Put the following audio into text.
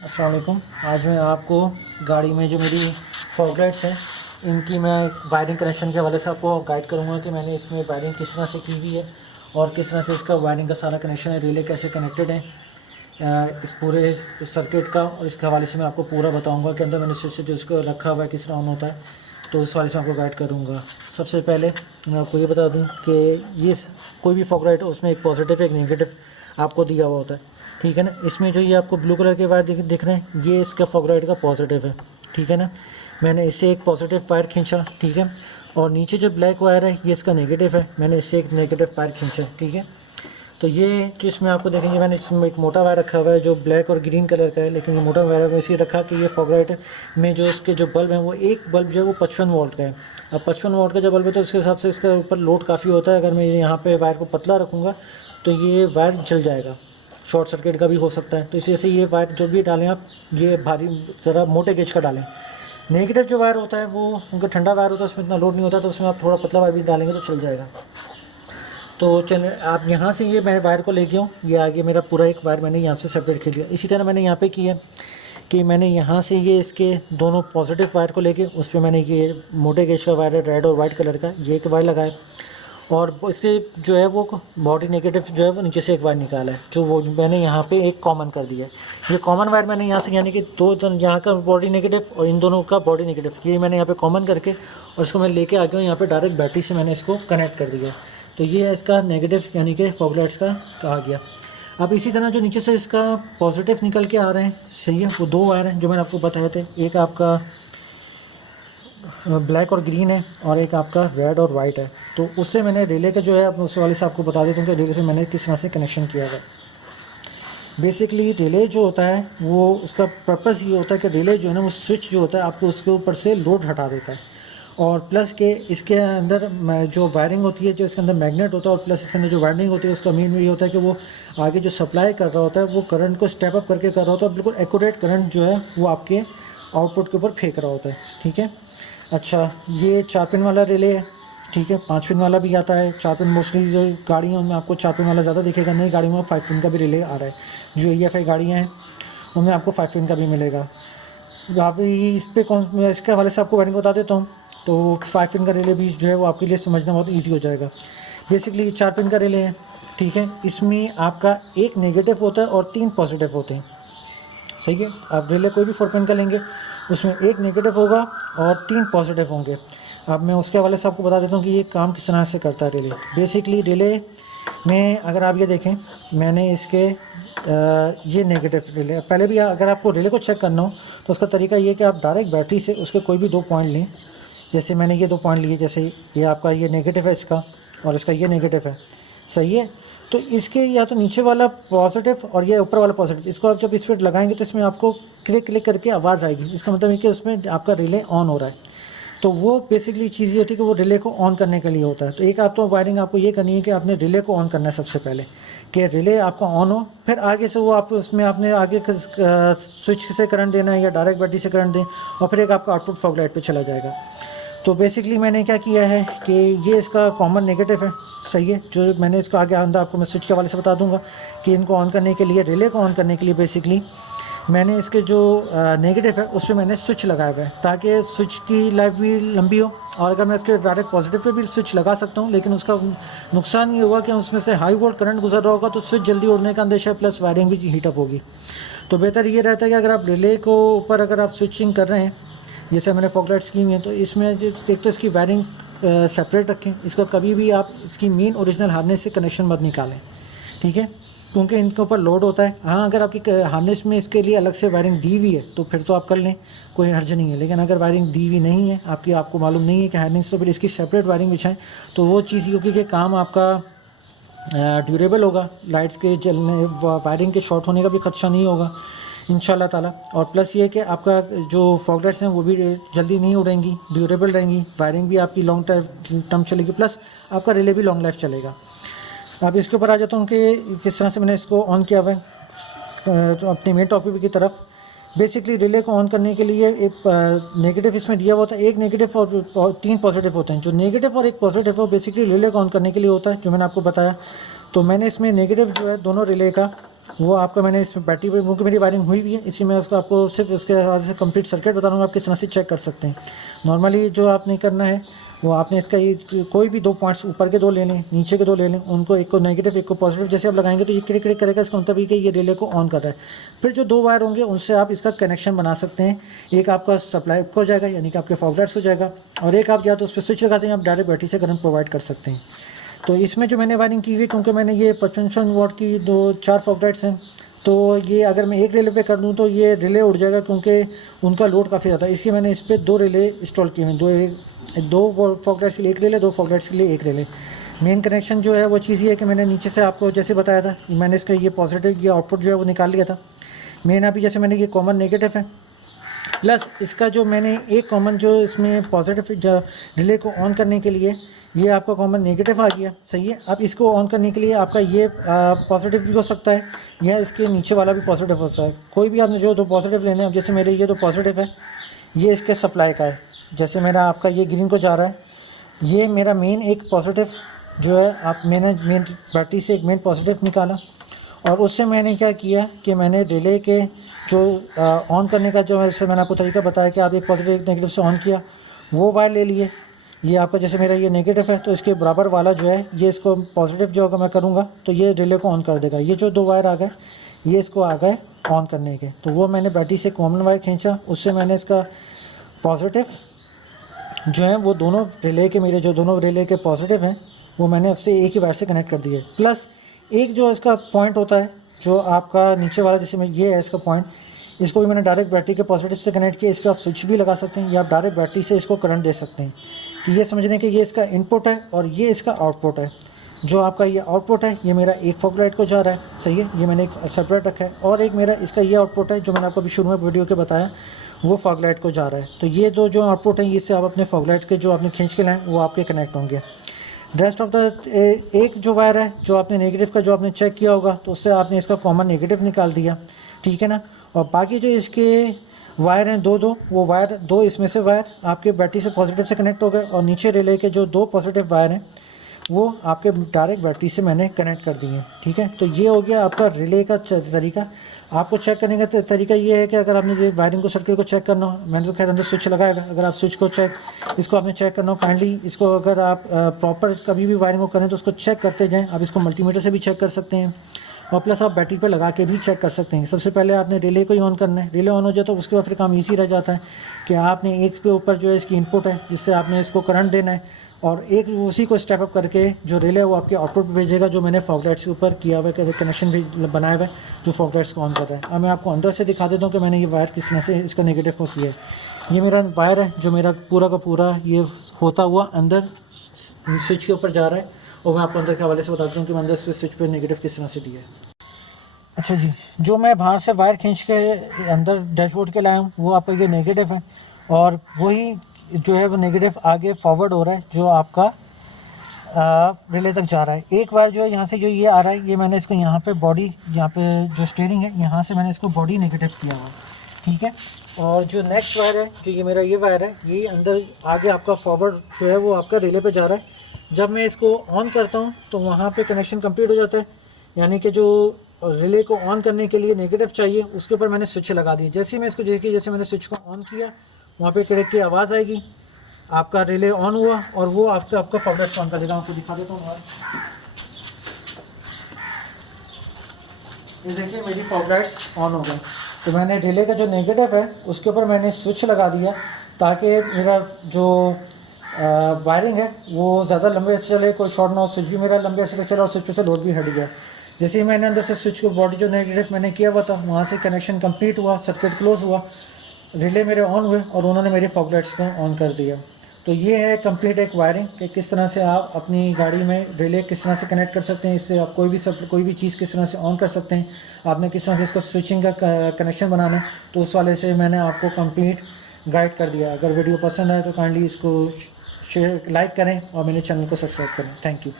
अस्सलाम वालेकुम। आज मैं आपको गाड़ी में जो मेरी फॉग लाइट्स हैं इनकी मैं वायरिंग कनेक्शन के हवाले से आपको गाइड करूंगा कि मैंने इसमें वायरिंग किस तरह से की हुई है और किस तरह से इसका वायरिंग का सारा कनेक्शन है, रिले कैसे कनेक्टेड है इस पूरे सर्किट का, और इसके हवाले से मैं आपको पूरा बताऊंगा कि अंदर मैंने स्विच जो इसको रखा हुआ है किस तरह ऑन होता है, तो उस वाले से आपको गाइड करूँगा। सबसे पहले मैं आपको ये बता दूँ कि ये कोई भी फॉग लाइट हो उसमें एक पॉजिटिव एक नेगेटिव आपको दिया हुआ होता है, ठीक है ना। इसमें जो ये आपको ब्लू कलर के वायर दिख रहे हैं ये इसका फॉग लाइट का पॉजिटिव है, ठीक है ना। मैंने इससे एक पॉजिटिव वायर खींचा, ठीक है, और नीचे जो ब्लैक वायर है ये इसका नेगेटिव है, मैंने इससे एक नेगेटिव वायर खींचा, ठीक है। तो ये जो इसमें आपको देखेंगे मैंने इसमें एक मोटा वायर रखा हुआ है जो ब्लैक और ग्रीन कलर का है, लेकिन ये मोटा वायर में इसलिए रखा कि ये फॉग लाइट में जो इसके जो बल्ब हैं वो एक बल्ब जो है वो 55 वोल्ट का है। अब 55 वोल्ट का जब बल्ब है तो उसके हिसाब से इसका ऊपर लोड काफ़ी होता है। अगर मैं यहाँ पे वायर को पतला रखूँगा तो ये वायर जल जाएगा, शॉर्ट सर्किट का भी हो सकता है। तो इसी वजह से ये वायर जो भी डालें आप ये भारी ज़रा मोटे गेज का डालें। नेगेटिव जो वायर होता है वो उनका ठंडा वायर होता है, उसमें इतना लोड नहीं होता, तो उसमें आप थोड़ा पतला वायर भी डालेंगे तो चल जाएगा। तो चलिए आप यहाँ से ये मैं वायर को ले गया हूँ, ये आगे मेरा पूरा एक वायर मैंने यहाँ से सेपरेट कर लिया। इसी तरह मैंने यहाँ पे किया कि मैंने यहाँ से ये इसके दोनों पॉजिटिव वायर को लेके उस पर मैंने ये मोटे गेज का वायर है रेड और वाइट कलर का, ये एक वायर लगाया, और इसके जो है वो बॉडी नेगेटिव जो है वो नीचे से एक वायर निकाला है जो वो मैंने यहाँ पे एक कॉमन कर दिया है। ये कॉमन वायर मैंने यहाँ से यानी कि दो यहाँ का बॉडी नेगेटिव और इन दोनों का बॉडी नेगेटिव ये मैंने यहाँ पे कॉमन करके और इसको मैं लेके आ गया हूँ यहाँ पे डायरेक्ट बैटरी से मैंने इसको कनेक्ट कर दिया। तो ये है इसका नेगेटिव यानी कि फॉग लाइट्स का कहा गया। अब इसी तरह जो नीचे से इसका पॉजिटिव निकल के आ रहे हैं, सही है, वो दो वायर हैं जो मैंने आपको बताए थे, एक आपका ब्लैक और ग्रीन है और एक आपका रेड और वाइट है। तो उससे मैंने रिले का जो है उस वाले से आपको बता देता हूँ कि रिले से मैंने किस तरह से कनेक्शन किया है। बेसिकली रिले जो होता है वो उसका पर्पस ये होता है कि रिले जो है ना वो स्विच जो होता है आपको उसके ऊपर से लोड हटा देता है, और प्लस के इसके अंदर जो वायरिंग होती है जो इसके अंदर मैग्नेट होता है और प्लस इसके अंदर जो वायरिंग होती है उसका मेन ये होता है कि वो आगे जो सप्लाई कर रहा होता है वो करंट को स्टेप अप करके कर रहा होता है, बिल्कुल एक्यूरेट करंट जो है वो आपके आउटपुट के ऊपर फेंक रहा होता है, ठीक है। अच्छा, ये 4 पिन वाला रिले है, ठीक है, 5 पिन वाला भी आता है। 4 पिन मोस्टली जो गाड़ियाँ हैं उनमें आपको 4 पिन वाला ज़्यादा दिखेगा, नई गाड़ियों में 5 पिन का भी रिले आ रहा है। जो EFI गाड़ियाँ हैं उनमें आपको 5 पिन का भी मिलेगा। आप इस पर मैं इसके हवाले से आपको वायरिंग बता देता हूँ। तो 5 पिन का रिले भी जो है वो आपके लिए समझना बहुत ईजी हो जाएगा। बेसिकली 4 पिन का रिले है, ठीक है, इसमें आपका एक नेगेटिव होता है और 3 पॉजिटिव होते हैं, सही है। आप रिले कोई भी 4 पिन का लेंगे उसमें एक नेगेटिव होगा और 3 पॉजिटिव होंगे। अब मैं उसके हवाले से आपको बता देता हूँ कि ये काम किस तरह से करता है रिले। बेसिकली रिले में अगर आप ये देखें मैंने इसके ये नेगेटिव रिले पहले भी, अगर आपको रिले को चेक करना हो तो उसका तरीका ये कि आप डायरेक्ट बैटरी से उसके कोई भी 2 पॉइंट लें। जैसे मैंने ये 2 पॉइंट लिए, जैसे ये आपका ये नेगेटिव है इसका और इसका ये नेगेटिव है, सही है। तो इसके या तो नीचे वाला पॉजिटिव और ये ऊपर वाला पॉजिटिव, इसको आप जब इस पर लगाएंगे तो इसमें आपको क्लिक क्लिक करके आवाज़ आएगी, इसका मतलब है कि उसमें आपका रिले ऑन हो रहा है। तो वो बेसिकली चीज़ ये होती है कि वो रिले को ऑन करने के लिए होता है। तो एक आप तो वायरिंग आपको ये करनी है कि आपने रिले को ऑन करना है सबसे पहले, कि रिले आपका ऑन हो, फिर आगे से वो आप उसमें आपने आगे स्विच से करंट देना है या डायरेक्ट बैटरी से करंट दें, और फिर एक आपका आउटपुट फॉग लाइट पे चला जाएगा। तो बेसिकली मैंने क्या किया है कि ये इसका कॉमन नेगेटिव है, सही है, जो मैंने इसको आगे अंदर आपको मैं स्विच के हवाले से बता दूंगा कि इनको ऑन करने के लिए, रिले को ऑन करने के लिए बेसिकली मैंने इसके जो नेगेटिव है उस पर मैंने स्विच लगाया हुआ है ताकि स्विच की लाइफ भी लंबी हो। और अगर मैं इसके डायरेक्ट पॉजिटिव पे भी स्विच लगा सकता हूँ, लेकिन उसका नुकसान ये होगा कि उसमें से हाई वोल्ट करंट गुजर रहा होगा तो स्विच जल्दी उड़ने का अंदेशा है, प्लस वायरिंग भी हीटअप होगी। तो बेहतर ये रहता है कि अगर आप रिले को ऊपर अगर आप स्विचिंग कर रहे हैं, जैसे मैंने फॉग लाइट्स की हुई हैं, तो इसमें एक तो इसकी वायरिंग सेपरेट रखें, इसको कभी भी आप इसकी मेन ओरिजिनल हार्नेस से कनेक्शन मत निकालें, ठीक है, क्योंकि इनके ऊपर लोड होता है। हाँ, अगर आपकी हार्नेस में इसके लिए अलग से वायरिंग दी हुई है तो फिर तो आप कर लें, कोई हर्ज नहीं है। लेकिन अगर वायरिंग दी हुई नहीं है आपको मालूम नहीं है कि हार्नेस, तो फिर इसकी सेपरेट वायरिंग बिछाएं, तो वो चीज़ ये होगी कि काम आपका ड्यूरेबल होगा, लाइट्स के जलने वायरिंग के शॉर्ट होने का भी खदशा नहीं होगा इंशाल्लाह ताला। और प्लस ये कि आपका जो फॉग लाइट्स हैं वो भी जल्दी नहीं उड़ेंगी, ड्यूरेबल रहेंगी, वायरिंग भी आपकी लॉन्ग टर्म चलेगी, प्लस आपका रिले भी लॉन्ग लाइफ चलेगा। अब इसके ऊपर आ जाता हूँ कि किस तरह से मैंने इसको ऑन किया हुआ है तो अपने मेन टॉपिक की तरफ। बेसिकली रिले को ऑन करने के लिए एक नेगेटिव इसमें दिया हुआ होता है, एक नेगेटिव और 3 पॉजिटिव होते हैं। जो नेगेटिव और एक पॉजिटिव है बेसिकली रिले को ऑन करने के लिए होता है, जो मैंने आपको बताया। तो मैंने इसमें नेगेटिव जो है दोनों रिले का वो आपका मैंने इस बैटरी पे क्योंकि मेरी वायरिंग हुई हुई है, इसी में उसको आपको सिर्फ उसके हवाले से कंप्लीट सर्किट बता दूँगा, आप किस तरह से चेक कर सकते हैं। नॉर्मली जो आपने करना है वो आपने इसका ये कोई भी 2 पॉइंट्स ऊपर के 2 ले लें, नीचे के 2 ले लें, उनको एक को नेगेटिव एक को पॉजिटिव जैसे आप लगाएंगे तो ये क्लिक क्लिक करेगा, इसका मतलब ये कि ये रिले को ऑन कर रहा है। फिर जो 2 वायर होंगे उनसे आप इसका कनेक्शन बना सकते हैं। एक आपका सप्लाई को हो जाएगा यानी कि आपके फॉग लाइट्स हो जाएगा, और एक आप या तो उस पर स्विच लगाते हैं, आप डायरेक्ट बैटरी से करंट प्रोवाइड कर सकते हैं। तो इसमें जो मैंने वायरिंग की हुई, क्योंकि मैंने ये 55 वाट की 4 फॉग लाइट्स हैं, तो ये अगर मैं एक रिले पे कर दूँ तो ये रिले उड़ जाएगा क्योंकि उनका लोड काफ़ी ज़्यादा है। इसलिए मैंने इस पर 2 रिले इंस्टॉल किए हैं, 2 फॉग लाइट्स के लिए एक रिले, 2 फॉग लाइट्स के लिए एक रिले। मेन कनेक्शन जो है वो चीज़ ये है कि मैंने नीचे से आपको जैसे बताया था, मैंने इसका ये पॉजिटिव ये आउटपुट जो है वो निकाल लिया था। मेन अभी जैसे मैंने ये कॉमन नेगेटिव है, प्लस इसका जो मैंने एक कॉमन जो इसमें पॉजिटिव रिले को ऑन करने के लिए ये आपका कॉमन नेगेटिव आ गया, सही है। अब इसको ऑन करने के लिए आपका ये पॉजिटिव भी हो सकता है या इसके नीचे वाला भी पॉजिटिव हो सकता है, कोई भी आपने जो 2 पॉजिटिव लेने हैं। अब जैसे मेरे ये 2 पॉजिटिव है, ये इसके सप्लाई का है, जैसे मेरा आपका ये ग्रीन को जा रहा है, ये मेरा मेन एक पॉजिटिव जो है आप मैंने मेन बैटरी से एक मेन पॉजिटिव निकाला, और उससे मैंने क्या किया कि मैंने रिले के जो ऑन करने का जो जैसे मैंने आपको तरीका बताया कि आप एक पॉजिटिव एक नेगेटिव से ऑन किया, वो वायर ले लिए। ये आपका जैसे मेरा ये नेगेटिव है तो इसके बराबर वाला जो है ये इसको पॉजिटिव जो अगर मैं करूँगा तो ये रिले को ऑन कर देगा। ये जो 2 वायर आ गए ये इसको आ गए ऑन करने के, तो वो मैंने बैटरी से कॉमन वायर खींचा, उससे मैंने इसका पॉजिटिव जो है वो दोनों रिले के मेरे जो दोनों रिले के पॉजिटिव हैं वो मैंने उससे एक ही वायर से कनेक्ट कर दिए। प्लस एक जो इसका पॉइंट होता है जो आपका नीचे वाला, जैसे मैं ये है इसका पॉइंट, इसको भी मैंने डायरेक्ट बैटरी के पॉजिटिव से कनेक्ट किया। इस पर आप स्विच भी लगा सकते हैं या आप डायरेक्ट बैटरी से इसको करंट दे सकते हैं। कि ये समझने कि ये इसका इनपुट है और ये इसका आउटपुट है। जो आपका ये आउटपुट है ये मेरा एक फॉग लाइट को जा रहा है, सही है, ये मैंने एक सेपरेट रखा है, और एक मेरा इसका ये आउटपुट है जो मैंने आपको अभी शुरू में वीडियो के बताया वो फॉग लाइट को जा रहा है। तो ये दो जो आउटपुट हैं इससे आप अपने फॉग लाइट के जो आपने खींच के लाएँ वो आपके कनेक्ट होंगे। रेस्ट ऑफ द एक जो वायर है जो आपने नेगेटिव का जो आपने चेक किया होगा तो उससे आपने इसका कॉमन नेगेटिव निकाल दिया, ठीक है ना। और बाकी जो इसके वायर हैं दो वो वायर 2 इसमें से वायर आपके बैटरी से पॉजिटिव से कनेक्ट हो गए, और नीचे रिले के जो 2 पॉजिटिव वायर हैं वो आपके डायरेक्ट बैटरी से मैंने कनेक्ट कर दिए, ठीक है। तो ये हो गया आपका रिले का तरीका। आपको चेक करने का तरीका ये है कि अगर आपने ये वायरिंग को सर्किट को चेक करना हो, मैंने तो खैर अंदर स्विच लगाया हुआ है, अगर आप स्विच को इसको आपने चेक करना हो काइंडली इसको अगर आप प्रॉपर कभी भी वायरिंग को करें तो उसको चेक करते जाएँ। आप इसको मल्टीमीटर से भी चेक कर सकते हैं और प्लस आप बैटरी पे लगा के भी चेक कर सकते हैं। सबसे पहले आपने रिले को ही ऑन करना है, रिले ऑन हो जाए तो उसके बाद फिर काम इजी रह जाता है कि आपने एक पे ऊपर जो है इसकी इनपुट है जिससे आपने इसको करंट देना है, और एक उसी को स्टेप अप करके जो रिले है वो आपके आउटपुट पे भेजेगा जो मैंने फॉग लाइट्स के ऊपर किया हुआ है, कनेक्शन भी बनाया हुआ है जो फॉग लाइट्स को ऑन कर रहा है। अब मैं आपको अंदर से दिखा देता हूँ कि मैंने ये वायर किस तरह से इसका नेगेटिव को किया है। ये मेरा वायर है जो मेरा पूरा का पूरा ये होता हुआ अंदर स्विच के ऊपर जा रहा है, और मैं आपको अंदर के हवाले से बताता हूँ कि मैं अंदर स्विच पर नेगेटिव किस तरह से दिया है। अच्छा जी, जो मैं बाहर से वायर खींच के अंदर डैशबोर्ड के लाया हूँ वो आपका ये नेगेटिव है, और वही जो है वो नेगेटिव आगे फॉरवर्ड हो रहा है जो आपका रिले तक जा रहा है। एक वायर जो है यहाँ से जो ये आ रहा है ये मैंने इसको यहाँ पे बॉडी, यहाँ पे जो स्टीयरिंग है यहाँ से मैंने इसको बॉडी नेगेटिव किया हुआ, ठीक है। और जो नेक्स्ट वायर है जो ये मेरा ये वायर है ये अंदर आगे आपका फॉरवर्ड जो है वो आपका रिले पे जा रहा है। जब मैं इसको ऑन करता हूँ तो वहाँ पे कनेक्शन कंप्लीट हो जाता है, यानी कि जो रिले को ऑन करने के लिए नेगेटिव चाहिए उसके ऊपर मैंने स्विच लगा दी। जैसे ही मैं इसको देखिए जैसे मैंने स्विच को ऑन किया वहाँ पे कड़क की आवाज़ आएगी, आपका रिले ऑन हुआ और वो आपसे आपका फॉग लाइट्स ऑन कर देगा। आपको दिखा देता हूँ, ये देखिए मेरी फॉग लाइट्स ऑन हो गई। तो मैंने रिले का जो नेगेटिव है उसके ऊपर मैंने स्विच लगा दिया ताकि मेरा जो वायरिंग है वो ज़्यादा लंबे अर्से चले, कोई शॉर्ट ना हो, स्विच भी मेरा लंबे अर्से तक चला और स्विच पे से लोड भी हट गया। जैसे ही मैंने अंदर से स्विच को बॉडी जो नेगेटिव मैंने किया हुआ था वहाँ से कनेक्शन कंप्लीट हुआ, सर्किट क्लोज हुआ, रिले मेरे ऑन हुए और उन्होंने मेरे फॉग लाइट्स को ऑन कर दिया। तो ये है कंप्लीट एक वायरिंग कि किस तरह से आप अपनी गाड़ी में रिले किस तरह से कनेक्ट कर सकते हैं, इससे आप कोई भी चीज़ किस तरह से ऑन कर सकते हैं, आपने किस तरह से इसको स्विचिंग का कनेक्शन बनाना है। तो उस वाले से मैंने आपको कंप्लीट गाइड कर दिया। अगर वीडियो पसंद आए तो काइंडली इसको शेयर लाइक करें और मेरे चैनल को सब्सक्राइब करें। Thank you.